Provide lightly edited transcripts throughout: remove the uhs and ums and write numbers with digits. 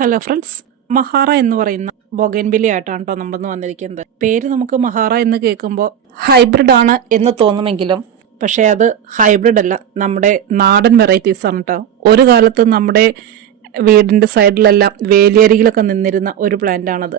Hello friends, മഹാറ എന്ന് പറയുന്ന bougainvillea ആയിട്ടാണ് കേട്ടോ നമ്മളിന്ന് വന്നിരിക്കുന്നത്. പേര് നമുക്ക് മഹാറ എന്ന് കേൾക്കുമ്പോൾ ഹൈബ്രിഡ് ആണ് എന്ന് തോന്നുമെങ്കിലും പക്ഷേ അത് ഹൈബ്രിഡ് അല്ല, നമ്മുടെ നാടൻ വെറൈറ്റീസ് ആണ് കേട്ടോ. ഒരു കാലത്ത് നമ്മുടെ വീടിന്റെ സൈഡിലെല്ലാം വേലിയരികിലൊക്കെ നിന്നിരുന്ന ഒരു പ്ലാന്റ് ആണത്.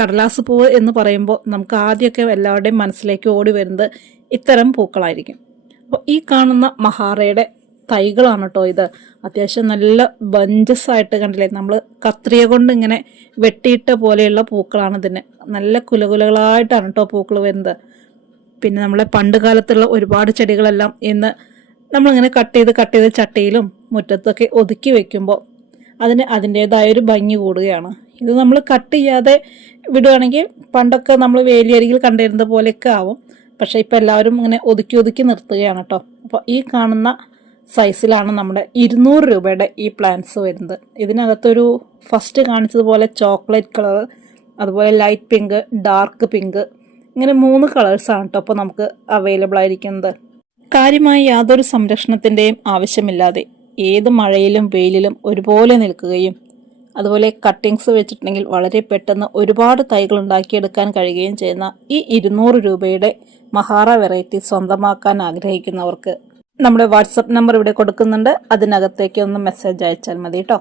കടലാസ് പൂവ് എന്ന് പറയുമ്പോൾ നമുക്ക് ആദ്യമൊക്കെ എല്ലാവരുടെയും മനസ്സിലേക്ക് ഓടി വരുന്നത് ഇത്തരം പൂക്കളായിരിക്കും. അപ്പോൾ ഈ കാണുന്ന മഹാറയുടെ തൈകളാണ് കേട്ടോ ഇത്. അത്യാവശ്യം നല്ല ബഞ്ചസ് ആയിട്ട് കണ്ടില്ലേ, നമ്മൾ കത്രിക കൊണ്ട് ഇങ്ങനെ വെട്ടിയിട്ട പോലെയുള്ള പൂക്കളാണ് ഇതിന്. നല്ല കുലകുലകളായിട്ടാണ് കേട്ടോ പൂക്കൾ വരുന്നത്. പിന്നെ നമ്മളെ പണ്ട് കാലത്തുള്ള ഒരുപാട് ചെടികളെല്ലാം ഇന്ന് നമ്മളിങ്ങനെ കട്ട് ചെയ്ത് ചട്ടിയിലും മുറ്റത്തൊക്കെ ഒതുക്കി വെക്കുമ്പോൾ അതിന് അതിൻ്റെതായൊരു ഭംഗി കൂടുകയാണ്. ഇത് നമ്മൾ കട്ട് ചെയ്യാതെ വിടുകയാണെങ്കിൽ പണ്ടൊക്കെ നമ്മൾ വേലിയരികിൽ കണ്ടിരുന്ന പോലെയൊക്കെ ആവും. പക്ഷേ ഇപ്പം എല്ലാവരും ഇങ്ങനെ ഒതുക്കി നിർത്തുകയാണ് കേട്ടോ. അപ്പോൾ ഈ കാണുന്ന സൈസിലാണ് നമ്മുടെ 200 രൂപയുടെ ഈ പ്ലാന്റ്സ് വരുന്നത്. ഇതിനകത്തൊരു ഫസ്റ്റ് കാണിച്ചതുപോലെ ചോക്ലേറ്റ് കളർ, അതുപോലെ ലൈറ്റ് പിങ്ക്, ഡാർക്ക് പിങ്ക്, ഇങ്ങനെ 3 കളേഴ്സാണ് കേട്ടോ അപ്പോൾ നമുക്ക് അവൈലബിൾ ആയിരിക്കുന്നത്. കാര്യമായി യാതൊരു സംരക്ഷണത്തിൻ്റെയും ആവശ്യമില്ലാതെ ഏത് മഴയിലും വെയിലിലും ഒരുപോലെ നിൽക്കുകയും അതുപോലെ കട്ടിങ്സ് വെച്ചിട്ടുണ്ടെങ്കിൽ വളരെ പെട്ടെന്ന് ഒരുപാട് തൈകൾ ഉണ്ടാക്കിയെടുക്കാൻ കഴിയുകയും ചെയ്യുന്ന ഈ 200 രൂപയുടെ മഹാറ വെറൈറ്റി സ്വന്തമാക്കാൻ ആഗ്രഹിക്കുന്നവർക്ക് നമ്മുടെ വാട്സപ്പ് നമ്പർ ഇവിടെ കൊടുക്കുന്നുണ്ട്. അതിനകത്തേക്ക് ഒന്ന് മെസ്സേജ് അയച്ചാൽ മതി കേട്ടോ.